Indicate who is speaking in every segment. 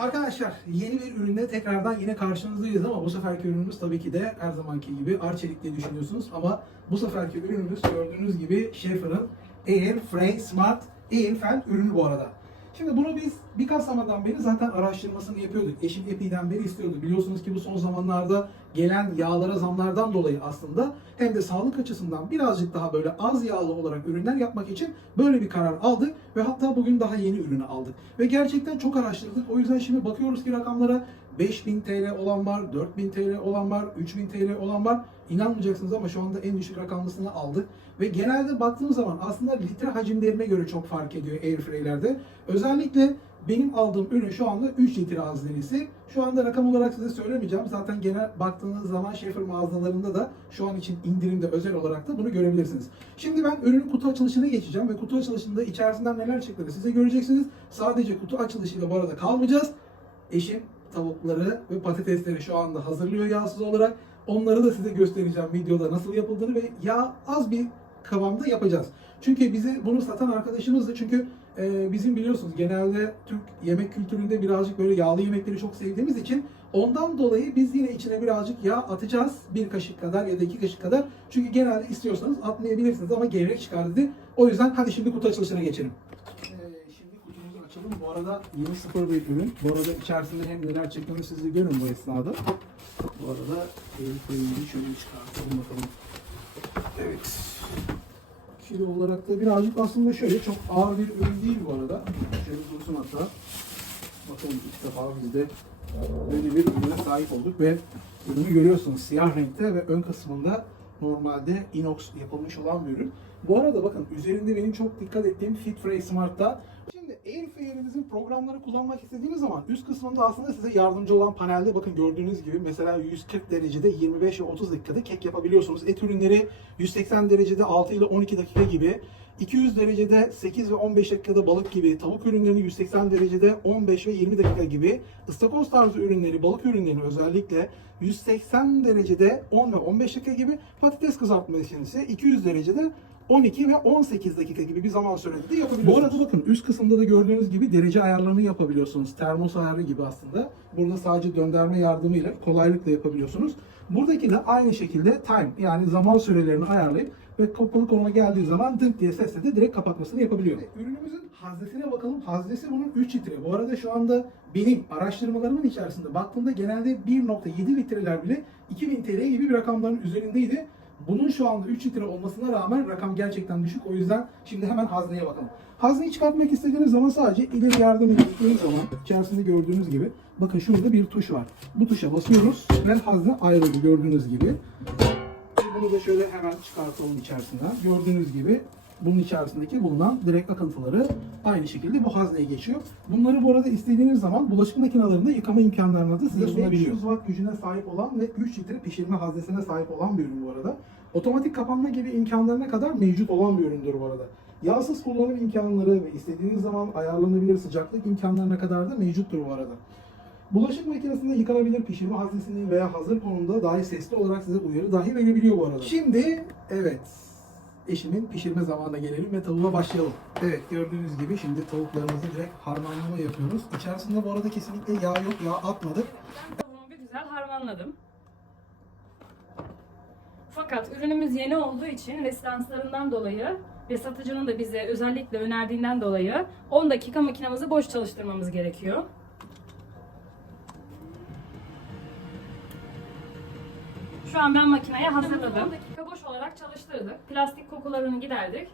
Speaker 1: arkadaşlar yeni bir ürünle tekrardan yine karşınızdayız ama bu seferki ürünümüz tabii ki de her zamanki gibi Arçelik diye düşünüyorsunuz ama bu seferki ürünümüz gördüğünüz gibi Schaefer'ın Air Frame Smart Air Fan ürünü bu arada. Şimdi bunu biz birkaç zamandan beri zaten araştırmasını yapıyorduk. Eşim epeyden beri istiyordu. Biliyorsunuz ki bu son zamanlarda gelen yağlara zamlardan dolayı aslında hem de sağlık açısından birazcık daha böyle az yağlı olarak ürünler yapmak için böyle bir karar aldık ve hatta bugün daha yeni ürünü aldık. Ve gerçekten çok araştırdık. O yüzden şimdi bakıyoruz ki rakamlara 5000 TL olan var, 4000 TL olan var, 3000 TL olan var. İnanmayacaksınız ama şu anda en düşük rakamlısını aldık. Ve genelde baktığım zaman aslında litre hacimlerine göre çok fark ediyor airfryer'lerde. Özellikle benim aldığım ürün şu anda 3 litre haznelisi. Şu anda rakam olarak size söylemeyeceğim. Zaten genel baktığınız zaman Schaefer mağazalarında da şu an için indirimde özel olarak da bunu görebilirsiniz. Şimdi ben ürünün kutu açılışına geçeceğim ve kutu açılışında içerisinden neler çıktığını size göreceksiniz. Sadece kutu açılışıyla bu arada kalmayacağız. Eşim tavukları ve patatesleri şu anda hazırlıyor yağsız olarak. Onları da size göstereceğim videoda nasıl yapıldığını ve yağ az bir kıvamda yapacağız. Çünkü bize bunu satan arkadaşımız da çünkü e, bizim biliyorsunuz genelde Türk yemek kültüründe birazcık böyle yağlı yemekleri çok sevdiğimiz için ondan dolayı biz yine içine birazcık yağ atacağız. Bir kaşık kadar ya da iki kaşık kadar. Çünkü genelde istiyorsanız atmayabilirsiniz ama gevrek çıkar dedi. O yüzden hadi şimdi kutu açılışına geçelim. Açalım. Bu arada yeni sıfır bir ürün. Bu arada içerisinde hem neler çektiğini siz de görün bu esnada. Bu arada el koyuncu şöyle çıkartalım bakalım. Evet. Kilo olarak da birazcık aslında şöyle çok ağır bir ürün değil bu arada. Şöyle dursun hatta. Bakalım ilk defa biz de böyle bir ürüne sahip olduk ve ürünü görüyorsunuz siyah renkte ve ön kısmında normalde inox yapılmış olan bir ürün. Bu arada bakın üzerinde benim çok dikkat ettiğim Fit Free Smart'ta Şimdi Airfryer'imizin programları kullanmak istediğiniz zaman üst kısmında aslında size yardımcı olan panelde bakın gördüğünüz gibi mesela 140 derecede 25 ve 30 dakikada kek yapabiliyorsunuz. Et ürünleri 180 derecede 6 ile 12 dakika gibi 200 derecede 8 ve 15 dakikada balık gibi, tavuk ürünlerini 180 derecede 15 ve 20 dakika gibi, ıstakoz tarzı ürünleri, balık ürünlerini özellikle 180 derecede 10 ve 15 dakika gibi, patates kızartma için ise 200 derecede 12 ve 18 dakika gibi bir zaman sürede de yapabiliyorsunuz. Bu arada bakın üst kısımda da gördüğünüz gibi derece ayarlarını yapabiliyorsunuz. Termos ayarı gibi aslında. Burada sadece döndürme yardımıyla kolaylıkla yapabiliyorsunuz. Buradaki de aynı şekilde time yani zaman sürelerini ayarlayıp ve kapalı konuma geldiği zaman dınk diye sesle de direkt kapatmasını yapabiliyor. Ürünümüzün haznesine bakalım. Haznesi bunun 3 litre. Bu arada şu anda benim araştırmalarımın içerisinde baktığımda genelde 1.7 litreler bile 2000 TL gibi bir rakamların üzerindeydi. Bunun şu anda 3 litre olmasına rağmen rakam gerçekten düşük. O yüzden şimdi hemen hazneye bakalım. Hazneyi çıkartmak istediğiniz zaman sadece ileri yardım ettiğiniz zaman içerisinde gördüğünüz gibi bakın şurada bir tuş var. Bu tuşa basıyoruz ve hazne ayrıldı gördüğünüz gibi. Bunu da şöyle hemen çıkartalım içerisinden. Gördüğünüz gibi bunun içerisindeki bulunan direkt akıntıları aynı şekilde bu hazneye geçiyor. Bunları bu arada istediğiniz zaman bulaşık makinelerinde yıkama imkanlarını da size sunabiliyor. 500 watt gücüne sahip olan ve 3 litre pişirme haznesine sahip olan bir ürün bu arada. Otomatik kapanma gibi imkanlarına kadar mevcut olan bir üründür bu arada. Yağsız kullanım imkanları ve istediğiniz zaman ayarlanabilir sıcaklık imkanlarına kadar da mevcuttur bu arada. Bulaşık makinesinde yıkanabilir pişirme haznesinin veya hazır konumda dahi sesli olarak size uyarı dahi verebiliyor bu arada. Şimdi evet eşimin pişirme zamanına gelelim ve tavuğa başlayalım. Evet gördüğünüz gibi şimdi tavuklarımızı direkt harmanlama yapıyoruz. İçerisinde bu arada kesinlikle yağ yok, yağ atmadık.
Speaker 2: Tavuğumu bir güzel harmanladım. Fakat ürünümüz yeni olduğu için resistanslarından dolayı ve satıcının da bize özellikle önerdiğinden dolayı 10 dakika makinamızı boş çalıştırmamız gerekiyor. Şu an ben makineye hazırladım. 10 dakika boş olarak çalıştırdık. Plastik kokularını giderdik.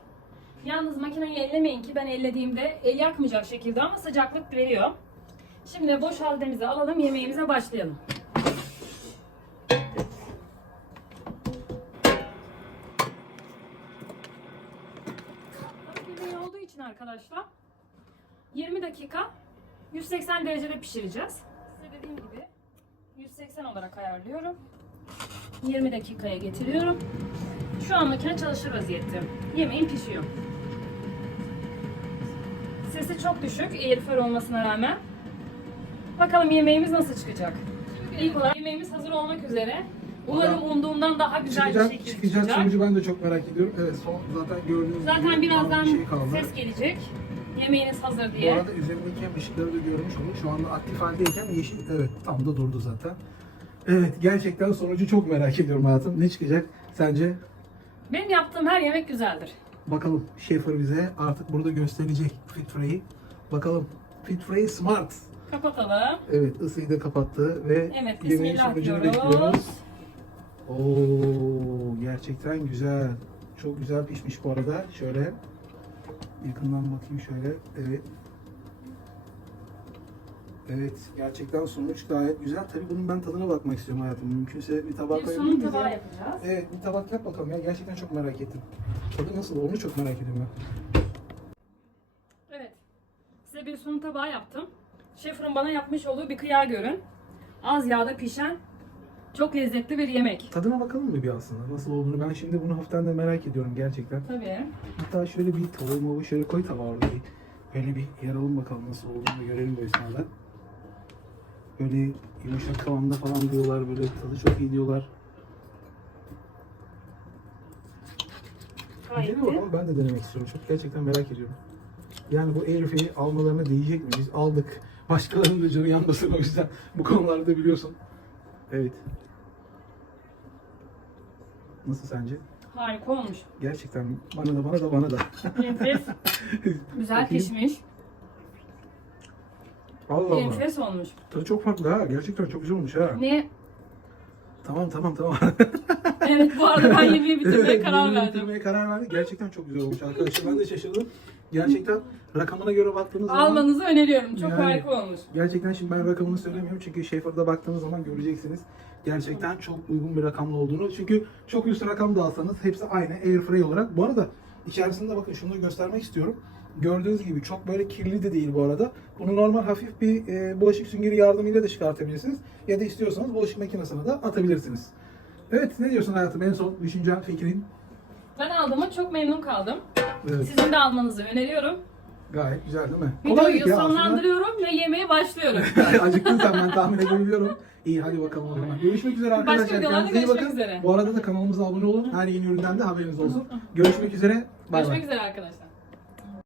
Speaker 2: Yalnız makineyi ellemeyin ki ben ellediğimde el yakmayacak şekilde ama sıcaklık veriyor. Şimdi boş haldemizi alalım, yemeğimize başlayalım. Arkadaşlar 20 dakika 180 derecede pişireceğiz. Size dediğim gibi 180 olarak ayarlıyorum. 20 dakikaya getiriyorum. Şu an makine çalışır vaziyette. Yemeğim pişiyor. Sesi çok düşük airfryer olmasına rağmen. Bakalım yemeğimiz nasıl çıkacak. İlk olarak yemeğimiz hazır olmak üzere. Umarım umduğumdan daha güzel bir
Speaker 1: Çıkacak,
Speaker 2: şekilde
Speaker 1: çıkacak
Speaker 2: çıkacak.
Speaker 1: sonucu ben de çok merak ediyorum. Evet son zaten gördüğünüz
Speaker 2: Zaten
Speaker 1: gibi
Speaker 2: birazdan
Speaker 1: bir şey kaldı.
Speaker 2: ses gelecek. Yemeğiniz hazır
Speaker 1: Bu
Speaker 2: diye.
Speaker 1: arada üzerindeki ışıkları da görmüş olduk. Şu anda aktif haldeyken yeşil, evet tam da durdu zaten. Evet, gerçekten sonucu çok merak ediyorum hayatım. Ne çıkacak sence?
Speaker 2: Benim yaptığım her yemek güzeldir.
Speaker 1: Bakalım Schaefer bize artık burada gösterecek FitFray'i. Bakalım FitFray Smart.
Speaker 2: Kapatalım.
Speaker 1: Evet ısıyı da kapattı ve
Speaker 2: Evet
Speaker 1: yemeğin
Speaker 2: bismillah
Speaker 1: sonucunu
Speaker 2: diyoruz.
Speaker 1: bekliyoruz. Oo gerçekten güzel. Çok güzel pişmiş bu arada. Şöyle yakından bakayım şöyle. Evet. Evet gerçekten sonuç gayet güzel. Tabii bunun ben tadına bakmak istiyorum hayatım. Mümkünse bir tabak
Speaker 2: Bir
Speaker 1: koyabilir miyiz
Speaker 2: tabağı
Speaker 1: ya?
Speaker 2: yapacağız.
Speaker 1: Evet bir tabak yap bakalım ya. Gerçekten çok merak ettim. Tadı nasıl onu çok merak ediyorum ben.
Speaker 2: Evet. Size bir sunum tabağı yaptım. Şefin bana yapmış olduğu bir kıyar görün. Az yağda pişen çok lezzetli bir yemek.
Speaker 1: Tadına bakalım mı bir aslında nasıl olduğunu. Ben şimdi bunu hafiften de merak ediyorum gerçekten.
Speaker 2: Tabii.
Speaker 1: Hatta şöyle bir tavuğumu şöyle koy tabağa orada bir. Böyle bir yaralım bakalım nasıl olduğunu görelim bu esnada. Böyle yumuşak kıvamda falan diyorlar böyle tadı çok iyi diyorlar. Dene
Speaker 2: de.
Speaker 1: bakalım ben de denemek istiyorum. Çok gerçekten merak ediyorum. Yani bu Airfry'i almalarına değecek mi? Biz aldık. Başkalarının da canı yanmasın o yüzden bu konularda biliyorsun. Evet. Nasıl sence?
Speaker 2: Harika olmuş.
Speaker 1: Gerçekten bana da bana da bana da.
Speaker 2: Enfes. Güzel
Speaker 1: Bakayım.
Speaker 2: pişmiş.
Speaker 1: Allah Allah.
Speaker 2: Enfes olmuş.
Speaker 1: Tadı çok farklı ha. Gerçekten çok güzel olmuş ha.
Speaker 2: Ne?
Speaker 1: Tamam tamam tamam.
Speaker 2: Evet bu arada ben yemeği bitirmeye
Speaker 1: Evet,
Speaker 2: karar
Speaker 1: yemeği
Speaker 2: verdim.
Speaker 1: Bitirmeye karar verdik. Gerçekten çok güzel olmuş arkadaşlar. Ben de şaşırdım. Gerçekten rakamına göre baktığınız zaman
Speaker 2: Almanızı öneriyorum. Çok
Speaker 1: Yani-
Speaker 2: harika olmuş.
Speaker 1: gerçekten şimdi ben rakamını söylemiyorum çünkü Schaefer'da baktığınız zaman göreceksiniz. Gerçekten çok uygun bir rakamlı olduğunu. Çünkü çok üst rakam da alsanız hepsi aynı Airfryer olarak. Bu arada içerisinde bakın şunu göstermek istiyorum. Gördüğünüz gibi çok böyle kirli de değil bu arada. Bunu normal hafif bir e, bulaşık süngeri yardımıyla da çıkartabilirsiniz. Ya da istiyorsanız bulaşık makinesine de atabilirsiniz. Evet ne diyorsun hayatım en son düşüncen, fikrin?
Speaker 2: Ben aldığıma çok memnun kaldım.
Speaker 1: Evet,
Speaker 2: Sizin de almanızı öneriyorum.
Speaker 1: Gayet güzel değil mi?
Speaker 2: Videoyu
Speaker 1: ya
Speaker 2: sonlandırıyorum ve yemeğe başlıyorum.
Speaker 1: Acıktın sen ben tahmin edebiliyorum. İyi hadi bakalım o zaman. Görüşmek üzere
Speaker 2: Başka
Speaker 1: arkadaşlar.
Speaker 2: videolarda
Speaker 1: Kendinize iyi
Speaker 2: görüşmek
Speaker 1: bakın.
Speaker 2: üzere.
Speaker 1: Bu arada da kanalımıza abone olun. Her yeni üründen de haberiniz olsun. Görüşmek üzere. Bay bay.
Speaker 2: Görüşmek üzere arkadaşlar.